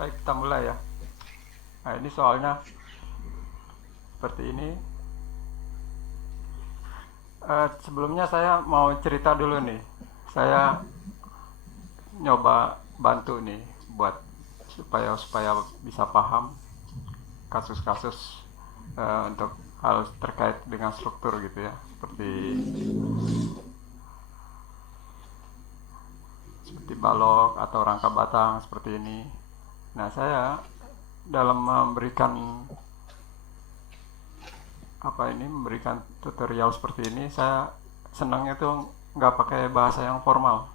Baik, kita mulai ya. Nah, ini soalnya seperti ini. Sebelumnya saya mau cerita dulu nih. Saya nyoba bantu nih buat supaya supaya bisa paham kasus-kasus untuk hal terkait dengan struktur gitu ya. Seperti balok atau rangka batang seperti ini. Nah, saya dalam memberikan tutorial seperti ini, saya senangnya tuh nggak pakai bahasa yang formal.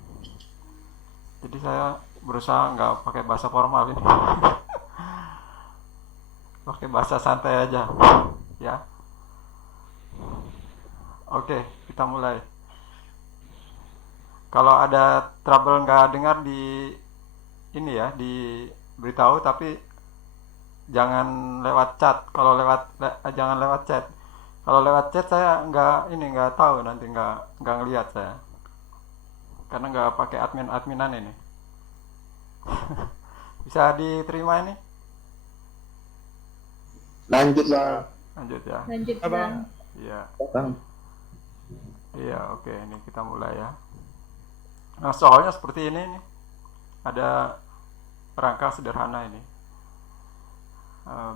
Jadi saya berusaha nggak pakai bahasa formal ini, pakai bahasa santai aja ya. Oke, kita mulai. Kalau ada trouble nggak dengar di ini ya, diberitahu, tapi jangan lewat chat. Jangan lewat chat. Kalau lewat chat saya nggak tahu, nanti nggak ngelihat saya, karena nggak pakai adminan ini. Bisa diterima ini? Lanjut bang. Lanjut ya. Lanjut Apa bang. Iya, bang? iya, oke, ini kita mulai ya. Nah, soalnya seperti ini nih. Ada rangka sederhana ini.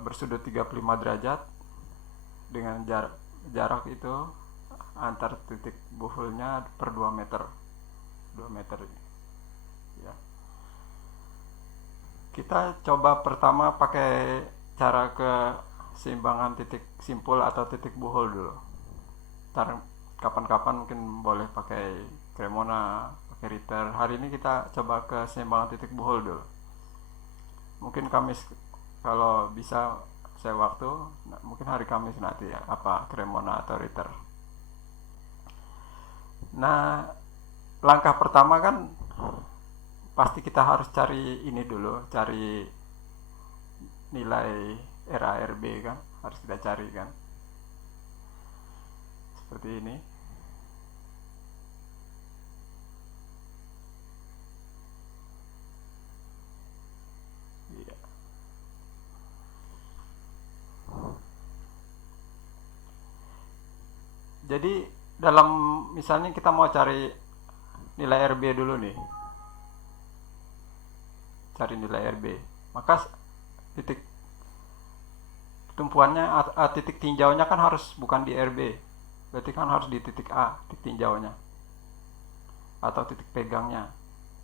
Bersudut 35 derajat dengan jarak itu antar titik buhulnya per 2 meter. 2 meter ini. Ya. Kita coba pertama pakai cara keseimbangan titik simpul atau titik buhul dulu. Ntar kapan-kapan mungkin boleh pakai Cremona, pakai Ritter. Hari ini kita coba keseimbangan titik buhul dulu. Mungkin Kamis kalau bisa saya waktu, mungkin hari Kamis nanti ya, apa Cremona atau Ritter. Nah, langkah pertama kan pasti kita harus cari ini dulu, cari nilai RARB kan, harus kita cari kan. Seperti ini. Iya. Jadi dalam misalnya kita mau cari nilai RB dulu nih, cari nilai RB, maka titik tumpuannya, titik tinjaunya kan harus bukan di RB, berarti kan harus di titik A, titik tinjaunya atau titik pegangnya.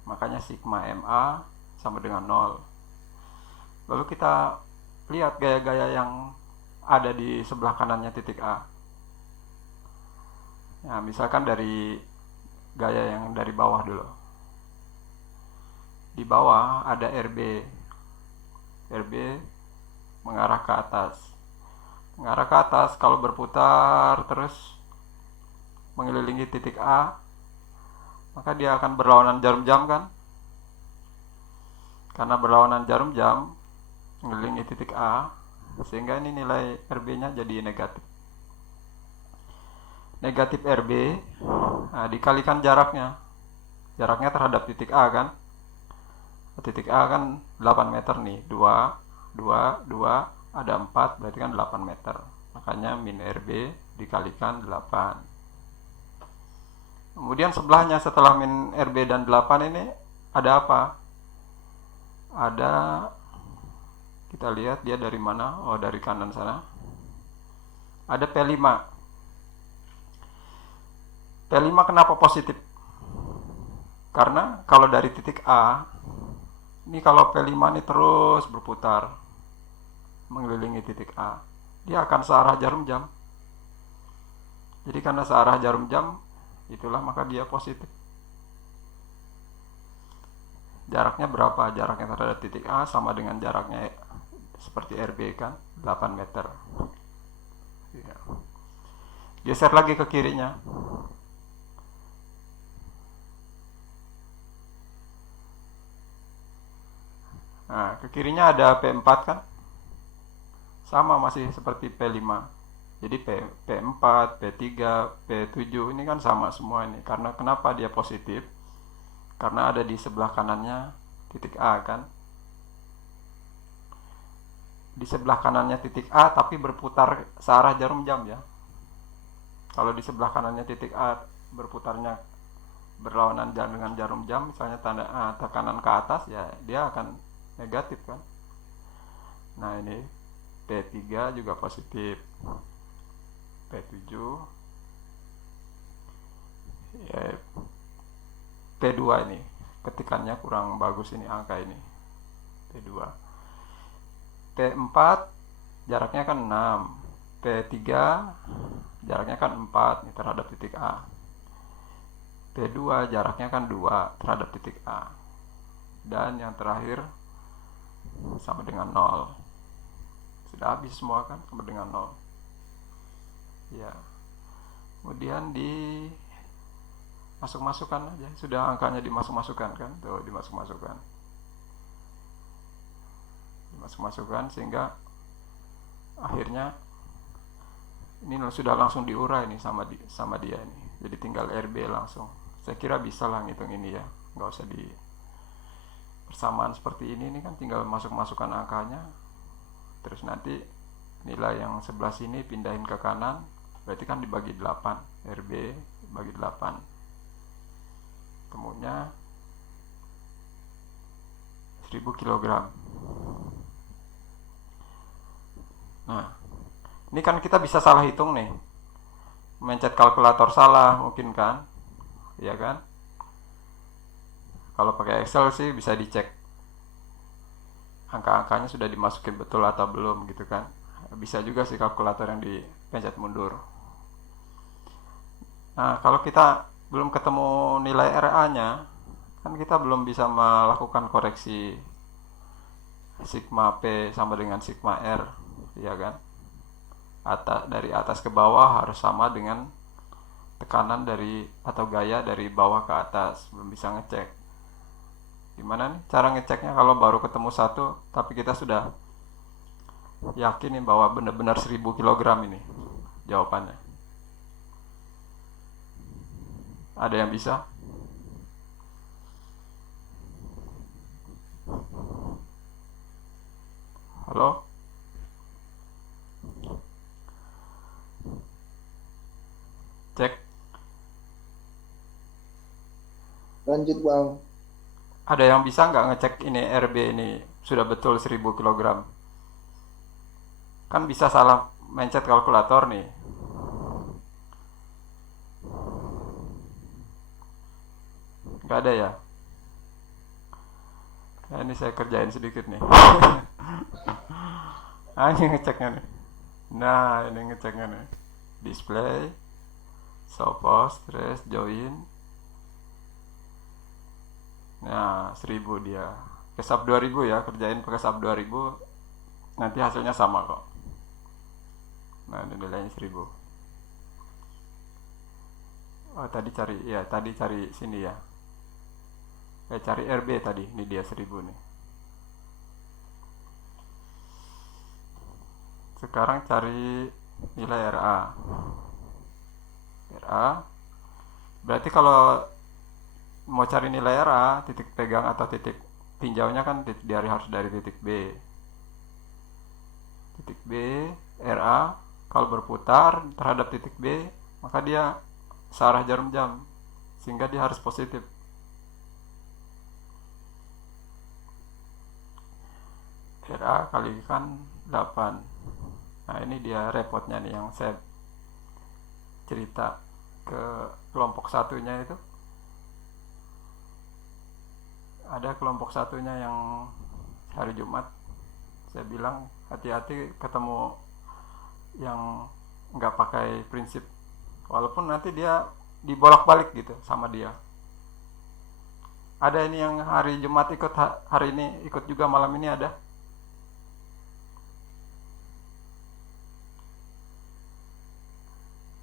Makanya sigma MA sama dengan 0. Lalu kita lihat gaya-gaya yang ada di sebelah kanannya titik A. Ya, misalkan dari gaya yang dari bawah dulu. Di bawah ada RB. RB mengarah ke atas. Mengarah ke atas kalau berputar terus mengelilingi titik A, maka dia akan berlawanan jarum jam kan? Karena berlawanan jarum jam mengelilingi titik A, sehingga ini nilai RB-nya jadi negatif. Negatif RB, nah, dikalikan jaraknya terhadap titik A kan. Titik A kan 8 meter nih, 2 ada 4, berarti kan 8 meter. Makanya min RB dikalikan 8. Kemudian sebelahnya setelah min RB dan 8 ini ada apa? Ada, kita lihat dia dari mana. Oh, dari kanan sana. Ada P5. P5 kenapa positif? Karena kalau dari titik A, ini kalau P5 ini terus berputar mengelilingi titik A, dia akan searah jarum jam. Jadi karena searah jarum jam, itulah maka dia positif. Jaraknya berapa? Jaraknya terhadap titik A sama dengan jaraknya seperti RB kan, 8 meter. Geser lagi ke kirinya. Nah, ke kirinya ada P4 kan? Sama masih seperti P5. Jadi P4, P3, P7 ini kan sama semua ini. Karena kenapa dia positif? Karena ada di sebelah kanannya titik A kan? di sebelah kanannya titik A tapi berputar searah jarum jam ya. Kalau di sebelah kanannya titik A berputarnya berlawanan dengan jarum jam, misalnya tekanan ke atas, ya dia akan negatif kan. Nah ini P3 juga positif, P7 ya, P2 ini ketikannya kurang bagus ini angka ini, P2. P4 jaraknya kan 6, P3 jaraknya kan 4 nih terhadap titik A, P2 jaraknya kan 2 terhadap titik A, dan yang terakhir sama dengan 0. Sudah habis semua kan, sama dengan 0 ya. Kemudian masukkan aja, sudah angkanya dimasukkan kan, tuh dimasukkan sehingga akhirnya ini sudah langsung diurai nih sama dia ini. Jadi tinggal RB langsung. Saya kira bisa lah ngitung ini ya, nggak usah di persamaan seperti ini kan, tinggal masukkan angkanya, terus nanti nilai yang sebelah sini pindahin ke kanan, berarti kan dibagi 8, RB bagi 8, temunya 1000 kg. Nah ini kan kita bisa salah hitung nih, mencet kalkulator salah mungkin kan, ya kan. Kalau pakai Excel sih bisa dicek angka-angkanya sudah dimasukin betul atau belum gitu kan. Bisa juga sih kalkulator yang dipencet mundur. Nah kalau kita belum ketemu nilai RA-nya, kan kita belum bisa melakukan koreksi sigma P sama dengan sigma R, ya kan. Dari atas ke bawah harus sama dengan tekanan atau gaya dari bawah ke atas. Belum bisa ngecek. Gimana nih cara ngeceknya kalau baru ketemu satu tapi kita sudah yakin nih bahwa benar-benar 1000 kg ini jawabannya? Ada yang bisa? Halo? Cek. Lanjut bang. Ada yang bisa nggak ngecek ini RB ini sudah betul 1000 kg? Kan bisa salah mencet kalkulator nih. Nggak ada ya? Nah, ini saya kerjain sedikit nih. Ini ngeceknya nih. Nah ini ngeceknya nih. Display, show post, trace, join. Nah 1000 dia. Pakai sub 2000 ya, kerjain pakai sub 2000, nanti hasilnya sama kok. Nah ini nilainya 1000. Oh tadi cari sini ya. Cari RB tadi, ini dia 1000 nih. Sekarang cari nilai RA. Berarti kalau mau cari nilai RA, titik pegang atau titik tinjaunya kan harus dari titik B. Titik B, RA kalau berputar terhadap titik B, maka dia searah jarum jam, sehingga dia harus positif. RA kalikan 8. Nah ini dia repotnya nih yang saya cerita ke kelompok satunya itu. Ada kelompok satunya yang hari Jumat saya bilang hati-hati ketemu yang nggak pakai prinsip, walaupun nanti dia dibolak-balik gitu sama dia. Ada ini yang hari Jumat ikut hari ini, ikut juga malam ini ada.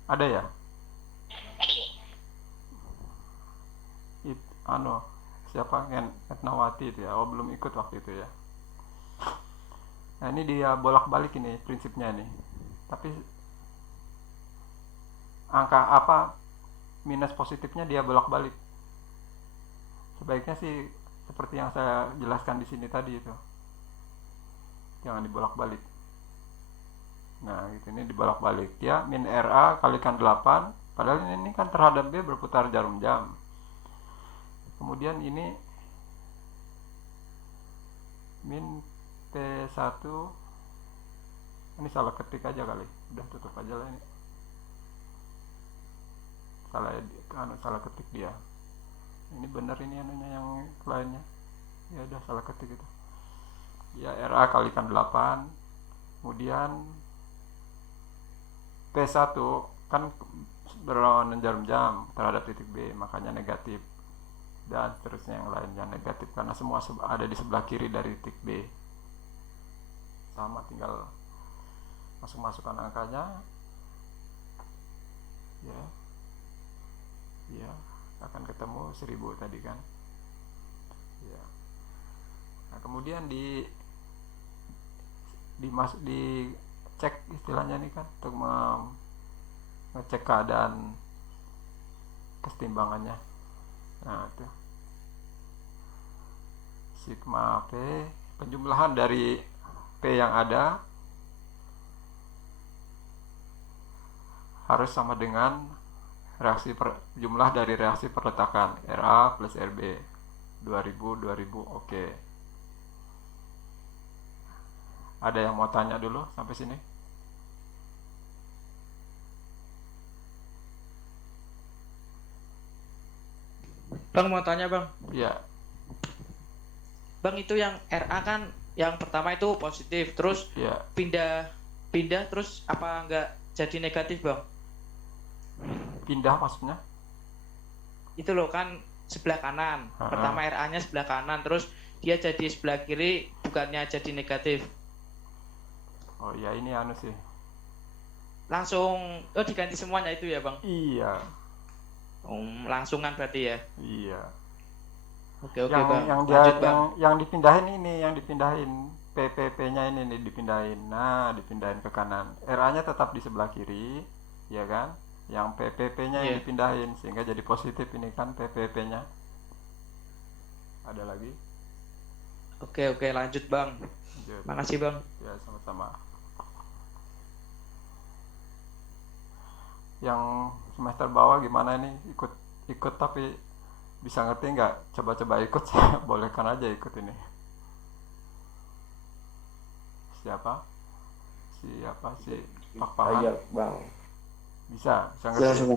Ada ya? Siapa? Etnawati itu ya. Oh belum ikut waktu itu ya. Nah ini dia bolak-balik ini prinsipnya nih. Tapi angka apa minus positifnya dia bolak-balik. Sebaiknya sih seperti yang saya jelaskan di sini tadi itu. jangan dibolak-balik. Nah gitu, ini dibolak-balik, dia min RA kalikan 8, padahal ini kan terhadap B berputar jarum jam. Kemudian ini min P1, ini salah ketik aja kali, udah tutup aja lah ini, salah ketik dia. Ini bener ini anunya yang lainnya, ya udah salah ketik itu. Ya RA kalikan 8, kemudian P1 kan berlawanan jarum jam terhadap titik B, makanya negatif, dan seterusnya yang lainnya negatif karena semua ada di sebelah kiri dari titik B. Sama, tinggal masukkan angkanya, ya akan ketemu 1000 tadi kan ya. Nah kemudian dicek istilahnya nih kan, untuk ngecek keadaan kesetimbangannya. Nah itu sigma P, penjumlahan dari P yang ada harus sama dengan jumlah dari reaksi perletakan RA plus RB 2000 oke. Ada yang mau tanya dulu sampai sini? Bang mau tanya bang. Iya. Bang itu yang RA kan yang pertama itu positif, terus Iya. pindah terus apa enggak jadi negatif bang? Pindah maksudnya? Itu loh kan sebelah kanan. Pertama RA-nya sebelah kanan, terus dia jadi sebelah kiri, bukannya jadi negatif. Oh ya, ini anu sih. Langsung diganti semuanya itu ya bang? Iya. Langsungan berarti ya? Iya. Oke bang. Yang dipindahin PPP-nya ini nih dipindahin. Nah, dipindahin ke kanan. RA-nya tetap di sebelah kiri, ya kan? Yang PPP-nya yang dipindahin sehingga jadi positif ini kan PPP-nya. Ada lagi? Oke, lanjut bang. Lanjut. Makasih bang. Ya, sama-sama. Yang semester bawah gimana ini? Ikut tapi bisa ngerti nggak? Coba-coba ikut, saya bolehkan aja ikut ini. Siapa si Pak Pahan? Ayo bang. Bisa ngerti.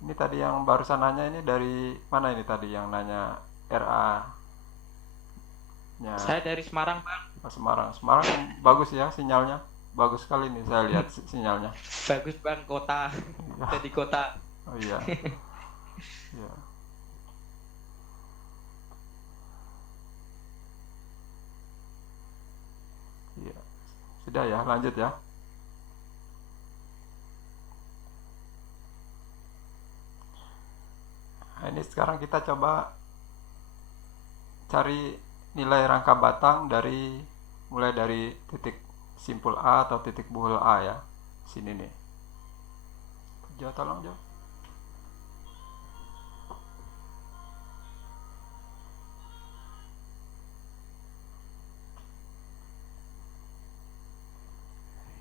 Ini tadi yang barusan nanya ini dari mana ini tadi yang nanya RA nya? Saya dari Semarang bang. Semarang bagus ya sinyalnya, bagus sekali nih saya lihat sinyalnya. Bagus bang, kota. Jadi kota. Oh iya. Ya. Iya. Sudah ya, lanjut ya. Nah, ini sekarang kita coba cari nilai rangka batang mulai dari titik simpul A atau titik buhul A ya. Sini nih. Jo, tolong Jo.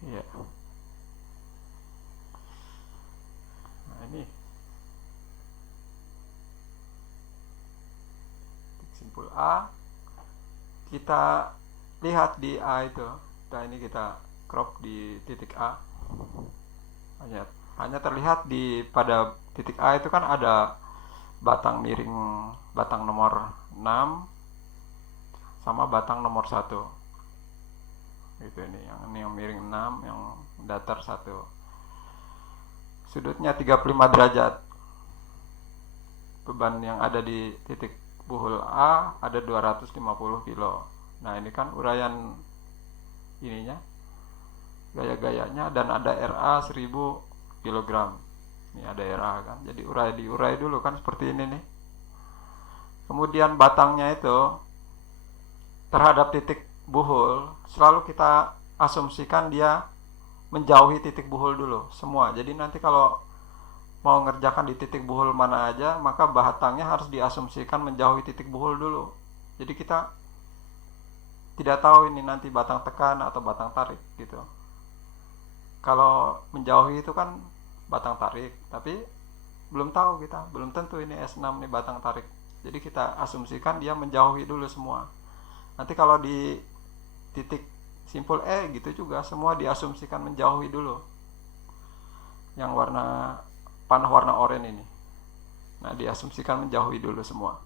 Iya. Nah, ini titik simpul A. Kita lihat di A itu. Nah, ini kita crop di titik A. Hanya terlihat pada titik A itu kan ada batang miring, batang nomor 6 sama batang nomor 1. Gitu ini yang miring 6, yang datar 1. Sudutnya 35 derajat. Beban yang ada di titik buhul A ada 250 kilo. Nah, ini kan uraian ininya, gaya-gayanya, dan ada RA 1000 kg. Ini ada RA kan. Jadi diurai dulu kan seperti ini nih. Kemudian batangnya itu terhadap titik buhul selalu kita asumsikan dia menjauhi titik buhul dulu semua. Jadi nanti kalau mau ngerjakan di titik buhul mana aja, maka batangnya harus diasumsikan menjauhi titik buhul dulu. Jadi kita tidak tahu ini nanti batang tekan atau batang tarik gitu. Kalau menjauhi itu kan batang tarik, tapi belum tahu kita, belum tentu ini S6 nih batang tarik. Jadi kita asumsikan dia menjauhi dulu semua. Nanti kalau di titik simpul E gitu juga semua diasumsikan menjauhi dulu. Yang panah warna oranye ini. Nah, diasumsikan menjauhi dulu semua.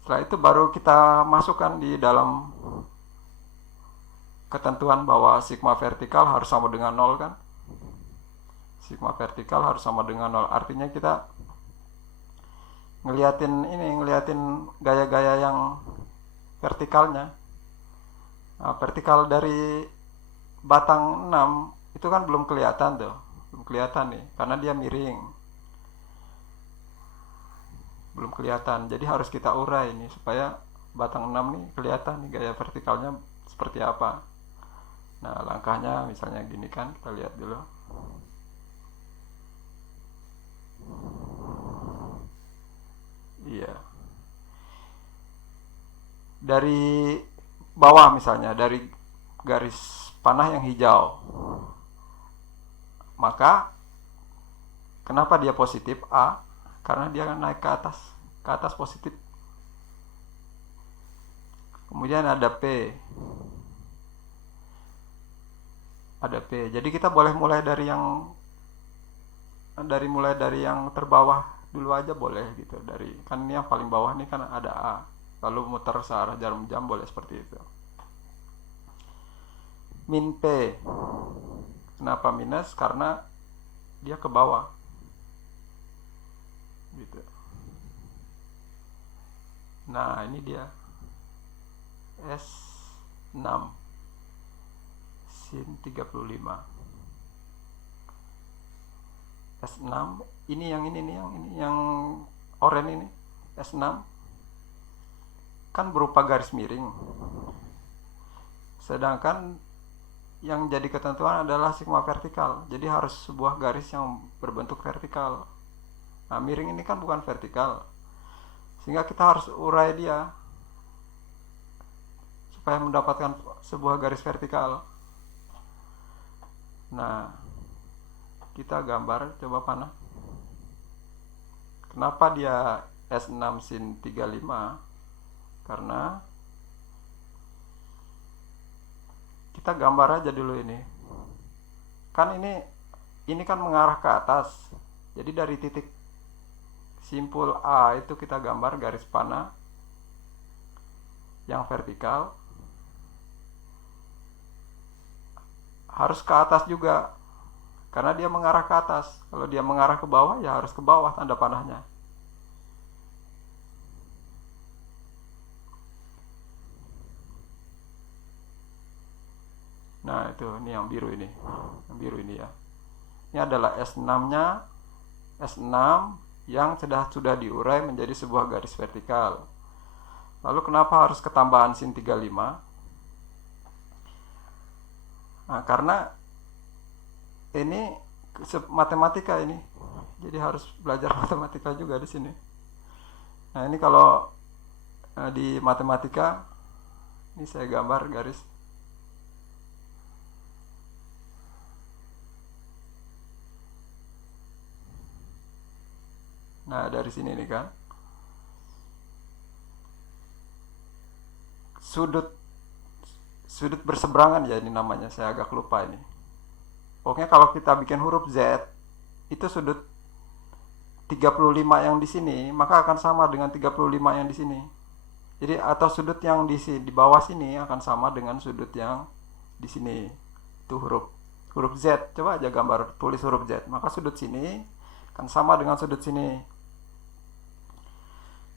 Setelah itu baru kita masukkan di dalam ketentuan bahwa sigma vertikal harus sama dengan 0 kan. Sigma vertikal harus sama dengan 0. Artinya kita ngeliatin gaya-gaya yang vertikalnya. Nah, vertikal dari batang 6 itu kan belum kelihatan tuh. Belum kelihatan nih karena dia miring. Belum kelihatan. Jadi harus kita urai ini supaya batang 6 nih kelihatan nih gaya vertikalnya seperti apa. Nah, langkahnya misalnya gini kan, kita lihat dulu. Iya. Dari bawah misalnya, dari garis panah yang hijau. Maka kenapa dia positif A? Karena dia akan naik ke atas positif. Kemudian ada P. Ada P. Jadi kita boleh mulai dari yang terbawah dulu aja boleh gitu. Dari kan ini yang paling bawah nih kan ada A. Lalu muter searah jarum jam boleh seperti itu. Min P. Kenapa minus? Karena dia ke bawah. Gitu. Nah, ini dia. S6 sin 35. S6 ini yang oranye ini. S6 kan berupa garis miring. Sedangkan yang jadi ketentuan adalah sigma vertikal. Jadi harus sebuah garis yang berbentuk vertikal. Nah, miring ini kan bukan vertikal. Sehingga kita harus urai dia supaya mendapatkan sebuah garis vertikal. Nah, kita gambar coba panah. Kenapa dia S6 sin 35? Karena kita gambar aja dulu ini. Kan ini kan mengarah ke atas. Jadi dari titik simpul A itu kita gambar garis panah yang vertikal. Harus ke atas juga. Karena dia mengarah ke atas. Kalau dia mengarah ke bawah ya harus ke bawah tanda panahnya. Nah, itu ini yang biru ini. Yang biru ini ya. Ini adalah S6-nya. S6 yang sudah diurai menjadi sebuah garis vertikal. Lalu kenapa harus ketambahan sin 35? Nah, karena ini matematika ini. Jadi harus belajar matematika juga di sini. Nah, ini kalau di matematika ini saya gambar garis. Nah, dari sini nih kan. Sudut berseberangan ya ini namanya, saya agak lupa ini. Pokoknya kalau kita bikin huruf Z itu sudut 35 yang di sini maka akan sama dengan 35 yang di sini. Jadi atau sudut yang di bawah sini akan sama dengan sudut yang di sini. Itu huruf Z. Coba aja gambar tulis huruf Z. Maka sudut sini akan sama dengan sudut sini.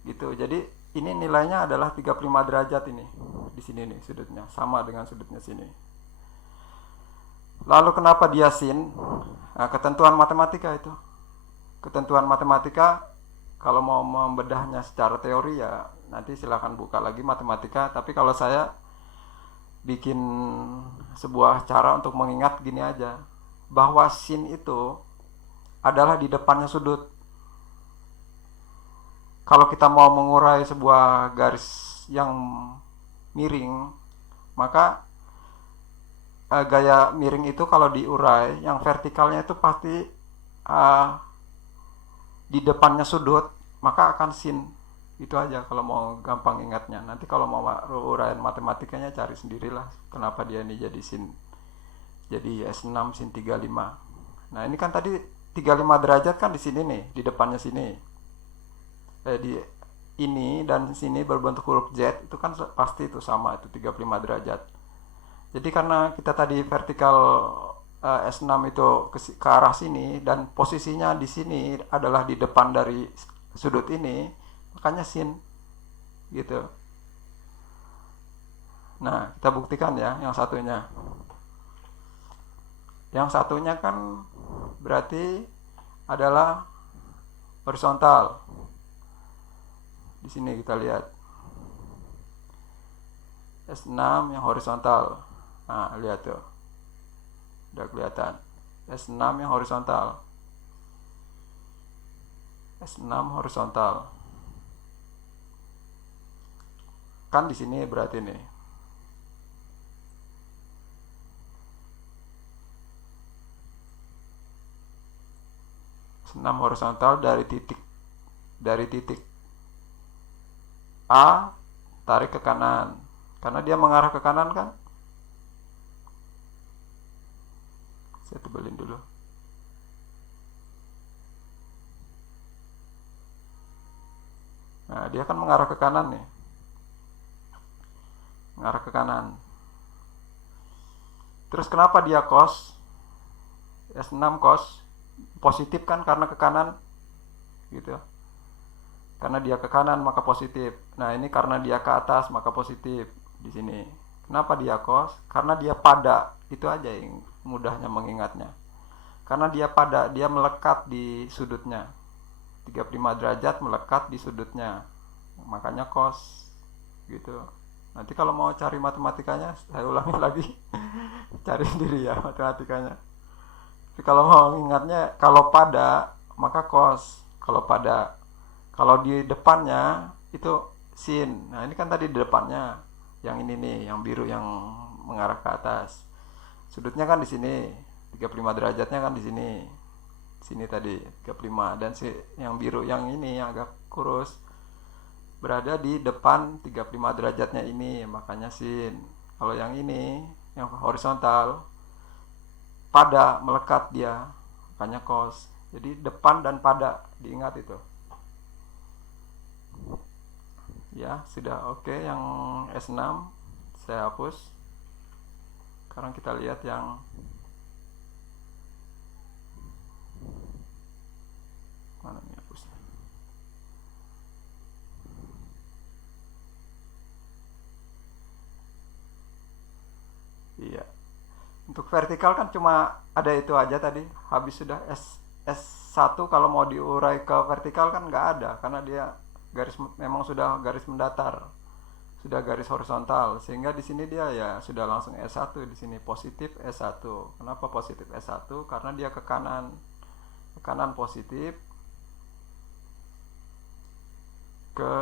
Gitu. Jadi ini nilainya adalah 35 derajat ini. Di sini nih sudutnya sama dengan sudutnya sini. Lalu kenapa dia sin? Nah, ketentuan matematika itu. Ketentuan matematika kalau mau membedahnya secara teori ya nanti silahkan buka lagi matematika. Tapi kalau saya bikin sebuah cara untuk mengingat gini aja, bahwa sin itu adalah di depannya sudut. Kalau kita mau mengurai sebuah garis yang miring, maka gaya miring itu kalau diurai, yang vertikalnya itu pasti eh, di depannya sudut, maka akan sin. Itu aja kalau mau gampang ingatnya. Nanti kalau mau uraian matematikanya cari sendirilah kenapa dia ini jadi sin. Jadi S6 sin 35. Nah, ini kan tadi 35 derajat kan di sini nih, di depannya sini. Di ini dan sini berbentuk huruf Z itu kan pasti itu sama, itu 35 derajat. Jadi karena kita tadi vertikal S6 itu ke arah sini dan posisinya di sini adalah di depan dari sudut ini, makanya sin gitu. Nah, kita buktikan ya yang satunya. Yang satunya kan berarti adalah horizontal. Di sini kita lihat S6 yang horizontal. Nah, lihat tuh. Udah kelihatan. S6 yang horizontal. S6 horizontal. Kan di sini berarti nih. S6 horizontal dari titik A tarik ke kanan. Karena dia mengarah ke kanan kan? Saya tebelin dulu. Nah, dia kan mengarah ke kanan nih. Mengarah ke kanan. Terus kenapa dia cos? S6 cos positif kan karena ke kanan gitu. Karena dia ke kanan maka positif. Nah, ini karena dia ke atas maka positif di sini. Kenapa dia cos? Karena dia pada. Itu aja yang mudahnya mengingatnya. Karena dia pada, dia melekat di sudutnya. 35 derajat melekat di sudutnya. Makanya cos gitu. Nanti kalau mau cari matematikanya saya ulangi lagi. Cari sendiri ya matematikanya. Tapi kalau mau ingatnya, kalau pada maka cos. Kalau pada, kalau di depannya itu sin. Nah, ini kan tadi di depannya yang ini nih, yang biru yang mengarah ke atas. Sudutnya kan di sini. 35 derajatnya kan di sini. Sini tadi 35 dan yang biru yang ini yang agak kurus berada di depan 35 derajatnya ini, makanya sin. Kalau yang ini yang horizontal pada melekat dia, makanya cos. Jadi depan dan pada diingat itu. Ya, sudah oke. Yang S6 saya hapus. Sekarang kita lihat yang mana nih hapusnya. Iya. Untuk vertikal kan cuma ada itu aja tadi. Habis sudah S1 kalau mau diurai ke vertikal kan nggak ada karena dia garis memang sudah garis mendatar. Sudah garis horizontal sehingga di sini dia ya sudah langsung S1 di sini positif S1. Kenapa positif S1? Karena dia ke kanan. Ke kanan positif, ke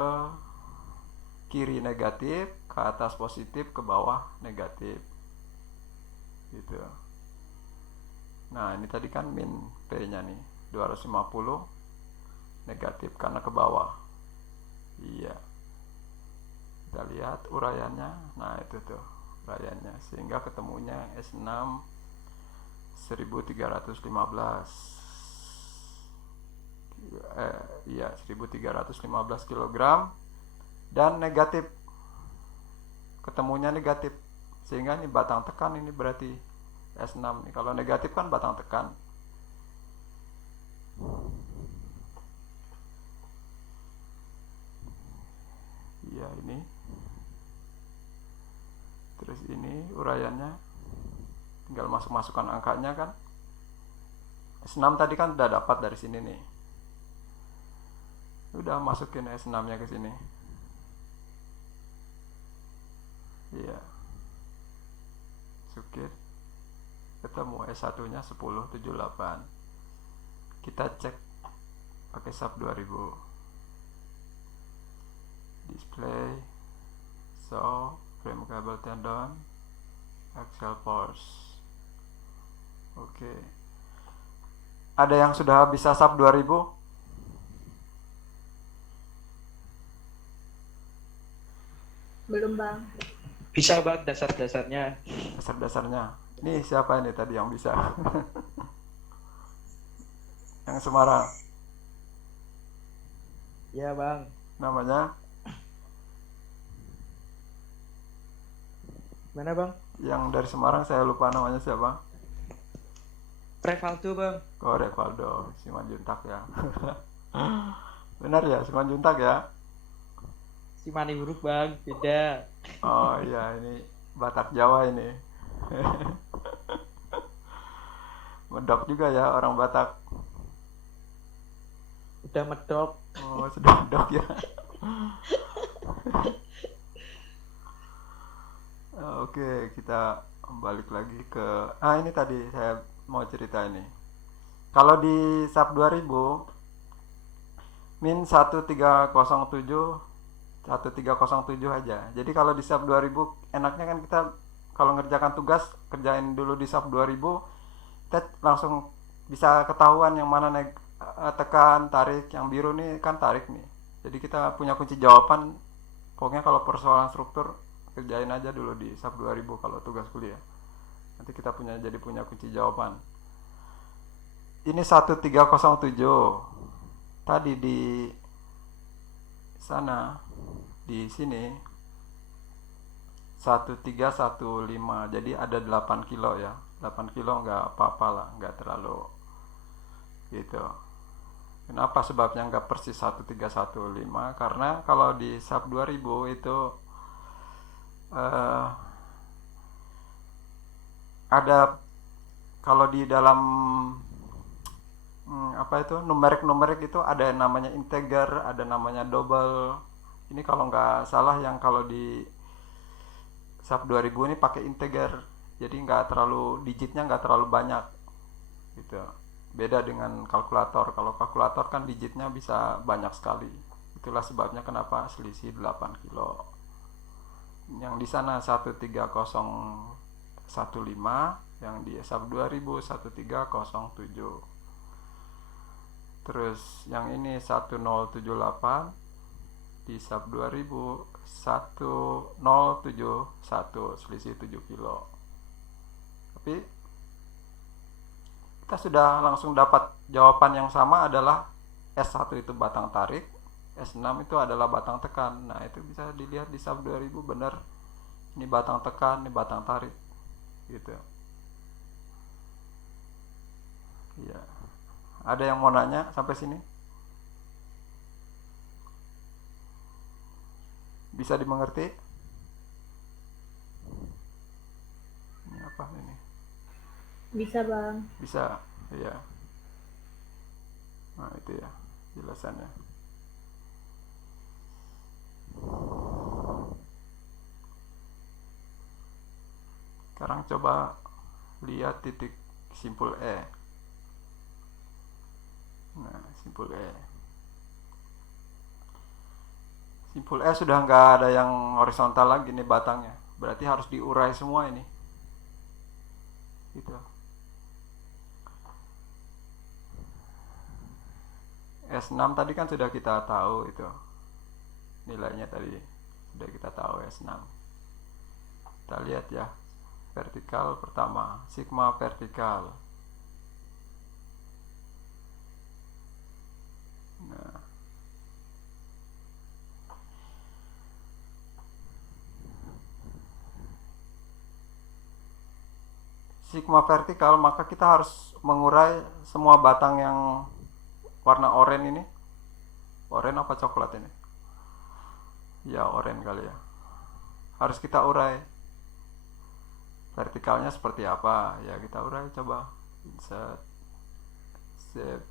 kiri negatif, ke atas positif, ke bawah negatif. Gitu. Nah, ini tadi kan min P-nya nih 250 negatif karena ke bawah. Iya. Kita lihat uraiannya. Nah, itu tuh uraiannya sehingga ketemunya S6 1315. Iya, 1315 kg dan negatif. Ketemunya negatif. Sehingga ini batang tekan ini berarti S6 nih. Kalau negatif kan batang tekan. Iya, ini. Terus ini uraiannya tinggal masukkan angkanya kan. S6 tadi kan udah dapat dari sini nih. Udah masukin S6-nya ke sini. Iya. Sukir ketemu S1 nya 1078. Oke. kita cek pakai sub 2000. Display, so frame cable tendon, axial force. Oke. Ada yang sudah bisa sub 2000? Belum bang. Bisa bang dasar-dasarnya. Dasar-dasarnya. Ini siapa ini tadi yang bisa? Yang Semarang. Ya bang. Namanya? Mana bang? Yang dari Semarang saya lupa namanya siapa? Revaldo bang. Oh, Revaldo, Simanjuntak ya. Benar ya, Simanjuntak ya? Si Mani Huruf bang, beda. Oh iya, ini Batak Jawa ini. Medok juga ya orang Batak. Udah medok. Oh, sudah medok ya. Oke, kita balik lagi ke ini tadi saya mau cerita ini. Kalau di sub 2000 min 1307 aja. Jadi kalau di sub 2000 enaknya kan kita kalau ngerjakan tugas kerjain dulu di sub 2000, kita langsung bisa ketahuan yang mana naik tekan, tarik, yang biru nih kan tarik nih. Jadi kita punya kunci jawaban. Pokoknya kalau persoalan struktur kerjain aja dulu di sub 2000 kalau tugas kuliah. Nanti kita punya kunci jawaban. Ini 1307. Tadi di sana, di sini 1315. Jadi ada 8 kilo ya. 8 kilo nggak apa-apa lah, nggak terlalu gitu. Kenapa sebabnya nggak persis 1315? Karena kalau di sub 2000 itu ada, kalau di dalam numerik itu ada namanya integer, ada namanya double. Ini kalau nggak salah yang kalau di sub 2000 ini pakai integer, jadi nggak terlalu, digitnya nggak terlalu banyak gitu. Beda dengan kalkulator. Kalau kalkulator kan digitnya bisa banyak sekali. Itulah sebabnya kenapa selisih 8 kilo. Yang di sana 13015, yang di sub 2000 1307. Terus yang ini 1078, di sub 2000 1071, selisih 7 kilo. Tapi kita sudah langsung dapat jawaban yang sama, adalah S1 itu batang tarik, S6 itu adalah batang tekan. Nah, itu bisa dilihat di sub 2000 benar. Ini batang tekan, ini batang tarik. Gitu. Iya. Ada yang mau nanya sampai sini? Bisa dimengerti? Ini apa ini? Bisa bang. Bisa, iya. Nah, itu ya jelasannya. Sekarang coba lihat titik simpul E. Nah, simpul E. Simpul E sudah nggak ada yang horizontal lagi nih batangnya. Berarti harus diurai semua ini. Gitu. S6 tadi kan sudah kita tahu itu. Nilainya tadi sudah kita tahu S6. Kita lihat ya. Vertikal pertama, sigma vertikal. Nah, sigma vertikal, maka kita harus mengurai semua batang yang warna oranye ini. Oranye apa coklat ini? Ya, oranye kali ya. Harus kita urai. Vertikalnya seperti apa? Ya, kita urai, coba. Insert. Save.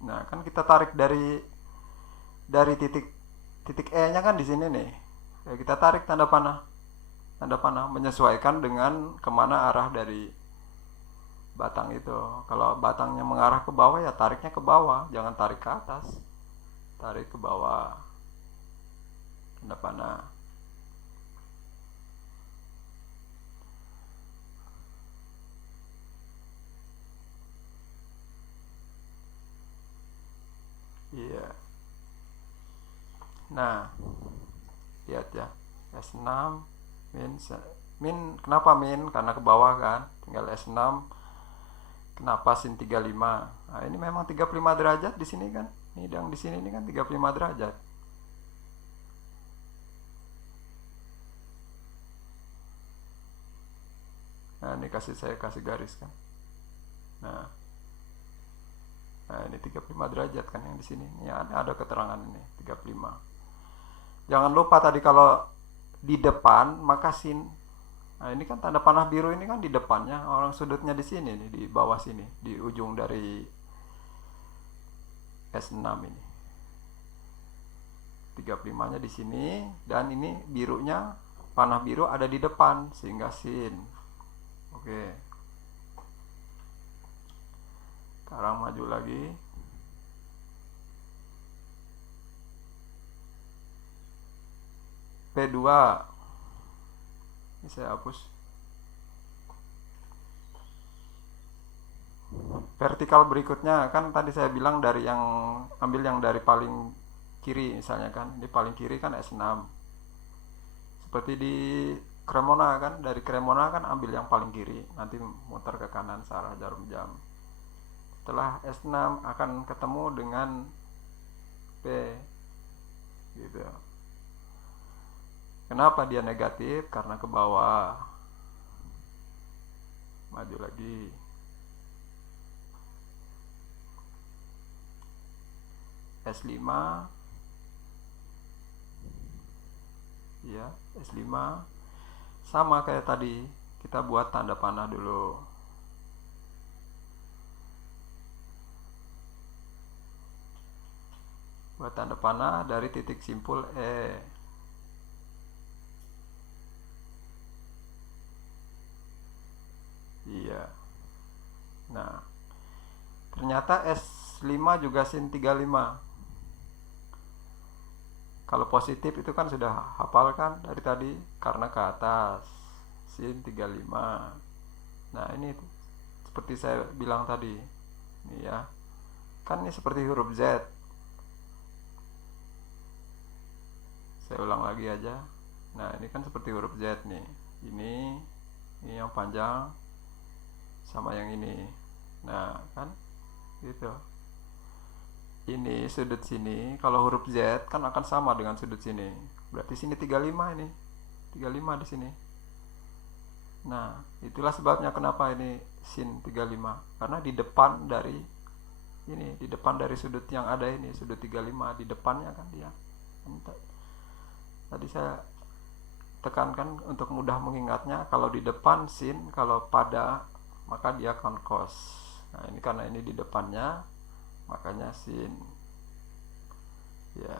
Nah, kan kita tarik dari titik E-nya kan di sini nih. Ya, kita tarik tanda panah menyesuaikan dengan kemana arah dari batang itu. Kalau batangnya mengarah ke bawah ya tariknya ke bawah, jangan tarik ke atas, tarik ke bawah, tanda panah. Iya. Nah, lihat ya, S6 min kenapa min? Karena ke bawah kan, tinggal S6. Kenapa sin 35? Nah, ini memang 35 derajat di sini kan. Ini yang di sini ini kan 35 derajat. Nah, ini saya kasih garis kan. Nah, ini 35 derajat kan yang di sini. Ini ada keterangan ini 35. Jangan lupa tadi kalau di depan maka sin. Nah, ini kan tanda panah biru ini kan di depannya, orang sudutnya di sini nih, di bawah sini, di ujung dari S6 ini. 35-nya di sini dan ini birunya, panah biru ada di depan sehingga sin. Oke. Sekarang maju lagi. P2. Ini saya hapus. Vertikal berikutnya kan tadi saya bilang dari yang ambil yang dari paling kiri misalnya kan. Di paling kiri kan S6. Seperti di Cremona kan, dari Cremona kan ambil yang paling kiri, nanti muter ke kanan searah jarum jam. Setelah S6 akan ketemu dengan P gitu. Kenapa dia negatif? Karena ke bawah. Maju lagi. S5. Ya, S5. Sama kayak tadi, kita buat tanda panah dulu. Buat tanda panah dari titik simpul E. Iya. Nah, ternyata S5 juga sin 35. Kalau positif itu kan sudah hafal kan dari tadi, karena ke atas sin 35. Nah, ini seperti saya bilang tadi. Ini ya. Kan ini seperti huruf Z. Saya ulang lagi aja. Nah, ini kan seperti huruf Z nih. Ini yang panjang sama yang ini. Nah, kan gitu. Ini sudut sini, kalau huruf Z kan akan sama dengan sudut sini. Berarti sini 35 ini. 35 di sini. Nah, itulah sebabnya kenapa ini sin 35. Karena di depan dari ini, di depan dari sudut yang ada ini, sudut 35 di depannya kan dia. Tadi saya tekankan untuk mudah mengingatnya, kalau di depan sin, kalau pada maka dia konkos. Nah, ini karena ini di depannya, makanya sin. Ya.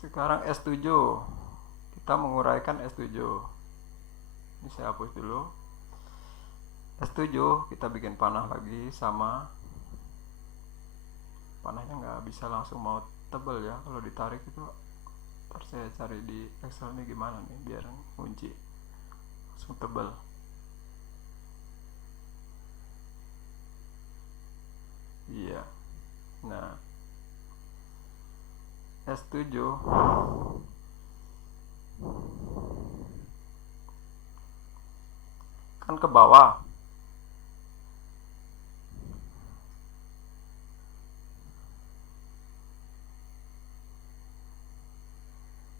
Sekarang S7. Kita menguraikan S7. Ini saya hapus dulu. S7 kita bikin panah lagi sama. Panahnya nggak bisa langsung mau tebel ya, kalau ditarik itu. Ntar saya cari di Excel ini gimana nih biar kunci langsung tebel. Iya. Nah, S7 kan ke bawah.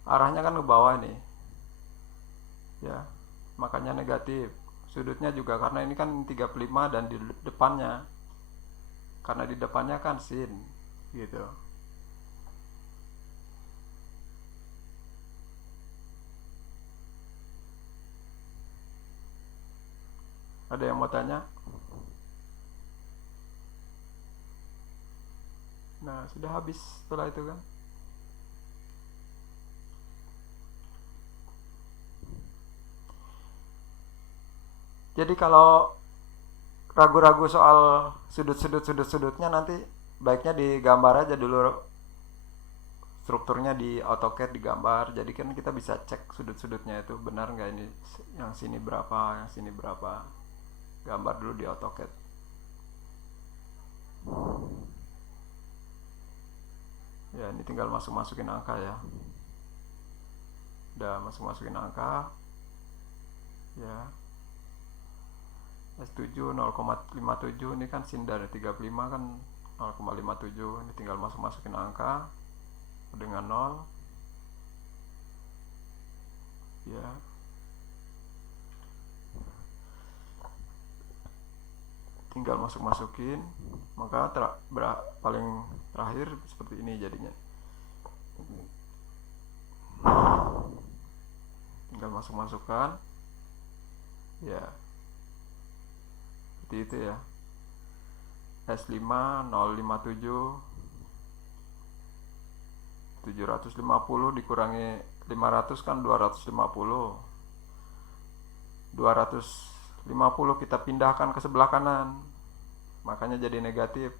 Arahnya kan ke bawah nih. Ya, makanya negatif. Sudutnya juga karena ini kan 35 dan di depannya. Karena di depannya kan sin gitu. Ada yang mau tanya? Nah, sudah habis setelah itu kan. Jadi kalau ragu-ragu soal sudut-sudutnya, nanti baiknya digambar aja dulu strukturnya di AutoCAD, digambar. Jadi kan kita bisa cek sudut-sudutnya itu benar nggak, ini yang sini berapa, yang sini berapa. Gambar dulu di AutoCAD. Ya, ini tinggal masukin angka ya. Udah masukin angka. Ya. S7 0,57, ini kan sin dari 35 kan 0,57. Ini tinggal masukin angka dengan 0. Ya. Tinggal masukin, maka paling terakhir seperti ini jadinya. Tinggal masukkan. Ya. Seperti itu ya. S5 057 750 dikurangi 500 kan 250. 250 kita pindahkan ke sebelah kanan, makanya jadi negatif.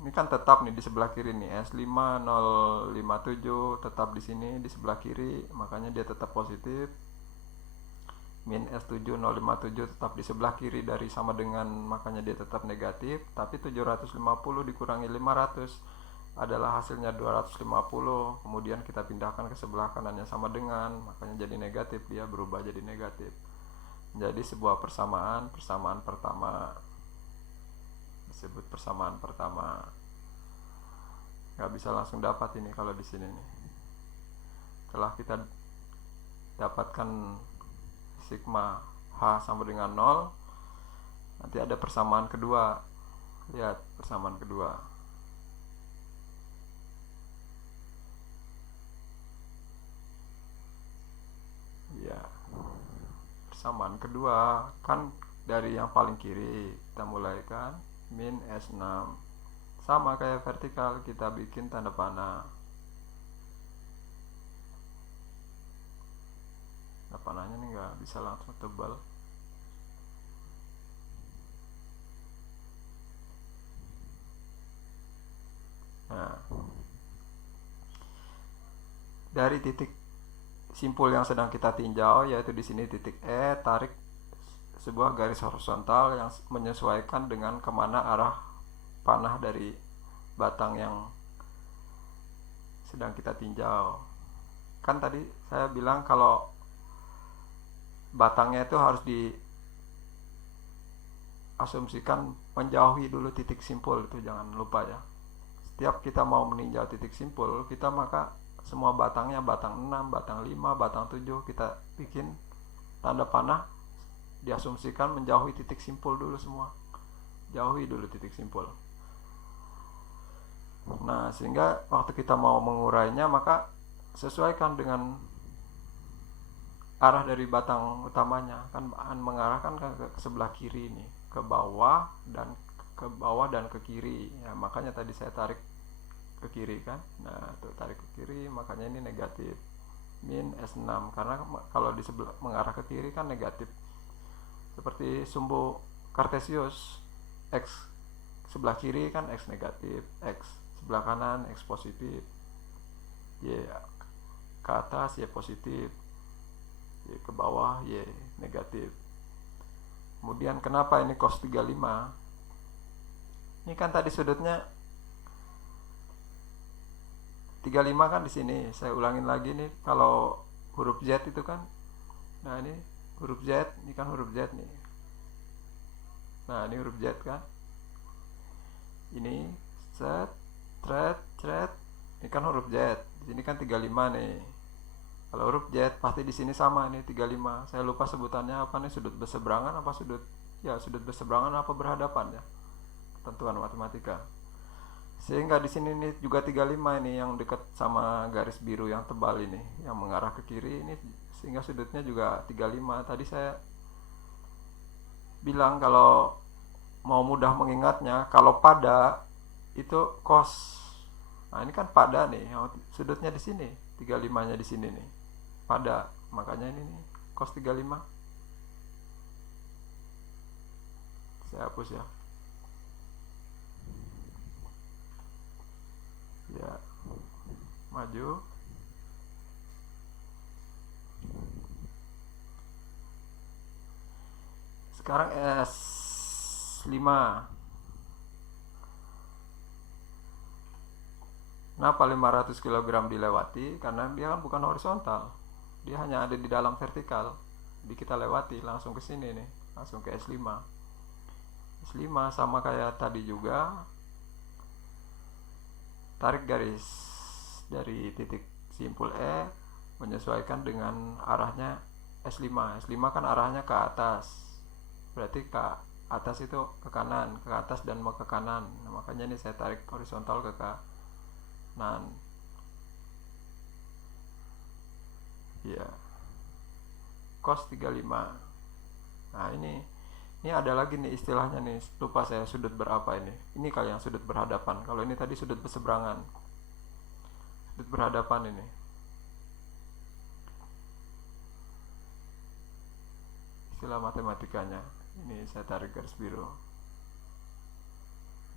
Ini kan tetap nih di sebelah kiri nih, S5 057 tetap di sini di sebelah kiri, makanya dia tetap positif. Min S7 057 tetap di sebelah kiri dari sama dengan, makanya dia tetap negatif. Tapi 750 dikurangi 500 adalah hasilnya 250. Kemudian kita pindahkan ke sebelah kanannya sama dengan, makanya jadi negatif, dia berubah jadi negatif. Jadi sebuah persamaan pertama, disebut persamaan pertama. Nggak bisa langsung dapat ini kalau di sini nih. Setelah kita dapatkan sigma H sama dengan 0, nanti ada persamaan kedua. Lihat persamaan kedua. Ya. Persamaan kedua kan dari yang paling kiri kita mulai kan, min S6 sama kayak vertikal, kita bikin tanda panah. Tanda panahnya nih nggak bisa langsung tebal. Nah, dari titik simpul yang sedang kita tinjau, yaitu di sini titik E, tarik sebuah garis horizontal yang menyesuaikan dengan kemana arah panah dari batang yang sedang kita tinjau. Kan tadi saya bilang kalau batangnya itu harus diasumsikan menjauhi dulu titik simpul, itu jangan lupa ya. Setiap kita mau meninjau titik simpul, kita maka semua batangnya, batang 6, batang 5, batang 7, kita bikin tanda panah, diasumsikan menjauhi titik simpul dulu semua. Jauhi dulu titik simpul. Nah, sehingga waktu kita mau mengurainya, maka sesuaikan dengan arah dari batang utamanya. Kan mengarahkan ke sebelah kiri nih, ke bawah dan ke kiri. Ya, makanya tadi saya tarik ke kiri kan. Nah, tuh tarik ke kiri, makanya ini negatif. Min S6 karena kalau di sebelah mengarah ke kiri kan negatif. Seperti sumbu Kartesius, X sebelah kiri kan X negatif, X sebelah kanan X positif, Y ke atas Y positif, Y ke bawah Y negatif. Kemudian kenapa ini cos 35? Ini kan tadi sudutnya 35 kan di sini. Saya ulangin lagi nih, kalau huruf Z itu kan, nah ini huruf Z, ini kan huruf Z nih. Nah, ini huruf Z kan. Ini set, thread, ini kan huruf Z. Di sini kan 35 nih. Kalau huruf Z pasti di sini sama nih 35. Saya lupa sebutannya apa nih, sudut berseberangan apa sudut berseberangan apa berhadapan ya. Ketentuan matematika. Sehingga di sini nih juga 35 ini yang dekat sama garis biru yang tebal ini, yang mengarah ke kiri ini, sehingga sudutnya juga 35. Tadi saya bilang kalau mau mudah mengingatnya, kalau pada itu cos. Nah, ini kan pada nih, sudutnya di sini, 35-nya di sini nih. Pada, makanya ini nih, cos 35. Saya hapus ya. Ya, maju. Sekarang S5. Kenapa 500 kg dilewati? Karena dia kan bukan horizontal. Dia hanya ada di dalam vertikal. Jadi kita lewati langsung ke sini nih, langsung ke S5. S5 sama kayak tadi juga. Tarik garis dari titik simpul E menyesuaikan dengan arahnya S5. S5 kan arahnya ke atas. Berarti ke atas itu ke kanan, ke atas dan mau ke kanan. Nah, makanya ini saya tarik horizontal ke kanan. Ya. Cos 35. Nah, ini ada lagi nih istilahnya nih, lupa saya, sudut berapa ini. Ini kali yang sudut berhadapan. Kalau ini tadi sudut berseberangan. Sudut berhadapan ini. Istilah matematikanya. Ini saya tarik garis biru.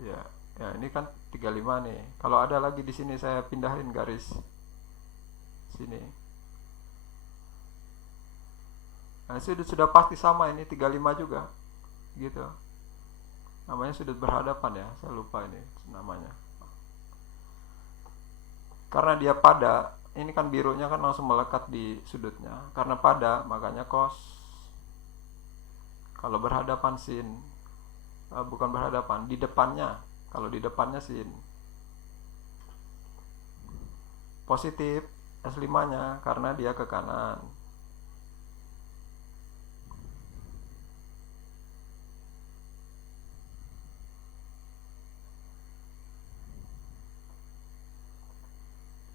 Ya, ini kan 35 nih. Kalau ada lagi di sini saya pindahin garis sini. Nah, sudut sudah pasti sama, ini 35 juga. Gitu. Namanya sudut berhadapan ya, saya lupa ini namanya. Karena dia pada, ini kan birunya kan langsung melekat di sudutnya. Karena pada, makanya cos. Kalau berhadapan sin, bukan berhadapan, di depannya. Kalau di depannya sin. Positif S5-nya karena dia ke kanan.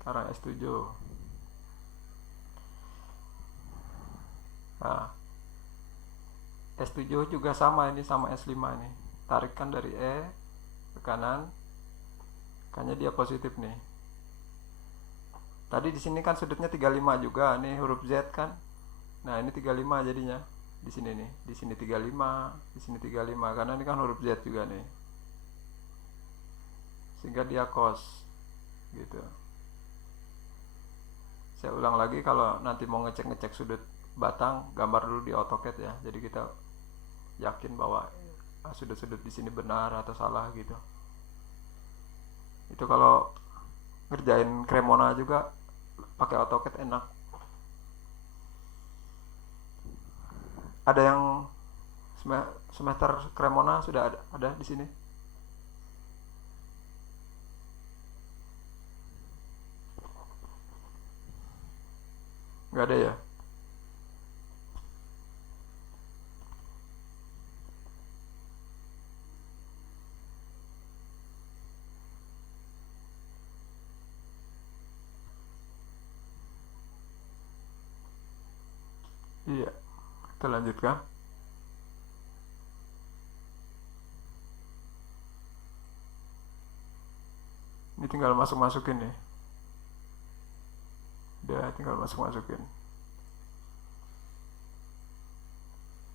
Sekarang S7. Nah, S7 juga sama, ini sama S5 nih. Tarikkan dari E ke kanan. Makanya dia positif nih. Tadi di sini kan sudutnya 35 juga, nih huruf Z kan. Nah, ini 35 jadinya. Di sini nih, di sini 35, di sini 35 karena ini kan huruf Z juga nih. Sehingga dia cos gitu. Saya ulang lagi, kalau nanti mau ngecek sudut batang, gambar dulu di AutoCAD ya. Jadi kita yakin bahwa sudut-sudut di sini benar atau salah gitu. Itu kalau ngerjain Cremona juga pakai AutoCAD enak. Ada yang semester Cremona sudah ada di sini? Nggak ada ya? Iya, kita lanjutkan. Ini tinggal masukin nih. Udah, tinggal masukin.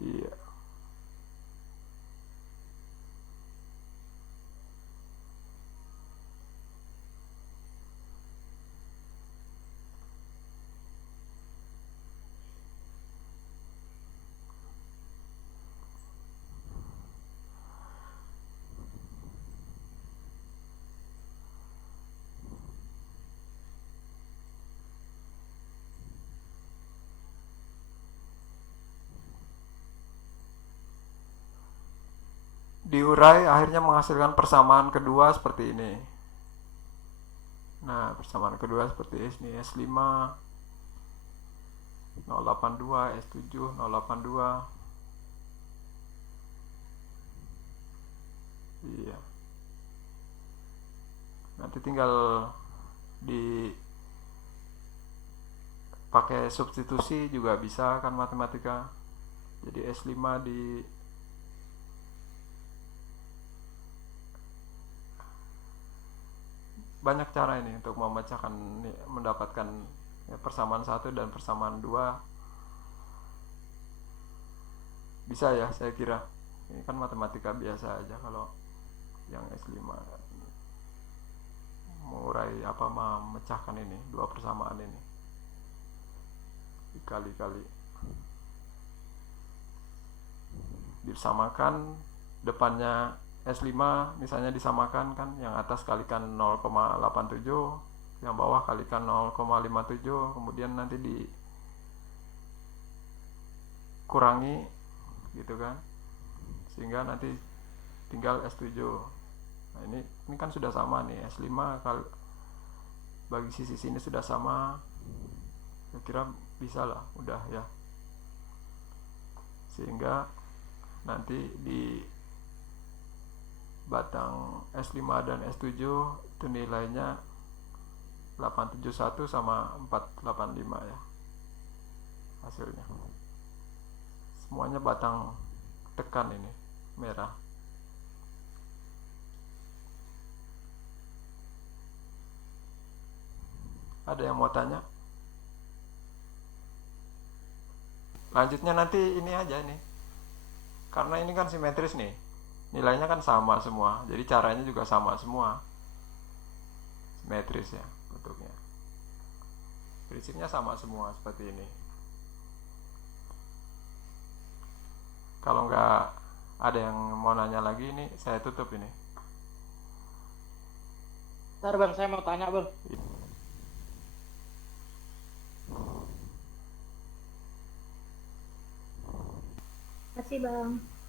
Iya. Diurai akhirnya menghasilkan persamaan kedua seperti ini. Nah, persamaan kedua seperti ini, S5 082, S7 082. Iya. Nanti tinggal di pakai substitusi juga bisa kan matematika. Jadi S5 banyak cara ini untuk memecahkan mendapatkan ya, persamaan 1 dan persamaan 2 bisa ya, saya kira. Ini kan matematika biasa aja kalau yang S5 kan mengurai apa memecahkan ini dua persamaan ini dikali-kali disamakan, depannya S5 misalnya disamakan kan, yang atas kalikan 0,87, yang bawah kalikan 0,57, kemudian nanti dikurangi gitu kan, sehingga nanti tinggal S7. Nah ini kan sudah sama nih, S5 kalau bagi sisi sini sudah sama, saya kira bisa lah, udah ya. Sehingga nanti di batang S5 dan S7 itu nilainya 871 sama 485 ya hasilnya. Semuanya batang tekan ini merah. Ada yang mau tanya? Lanjutnya nanti ini aja nih, karena ini kan simetris nih, nilainya kan sama semua, jadi caranya juga sama semua, simetris ya bentuknya, prinsipnya sama semua seperti ini. Kalau nggak ada yang mau nanya lagi, ini saya tutup ini. Ntar bang, saya mau tanya bang. Kasih bang.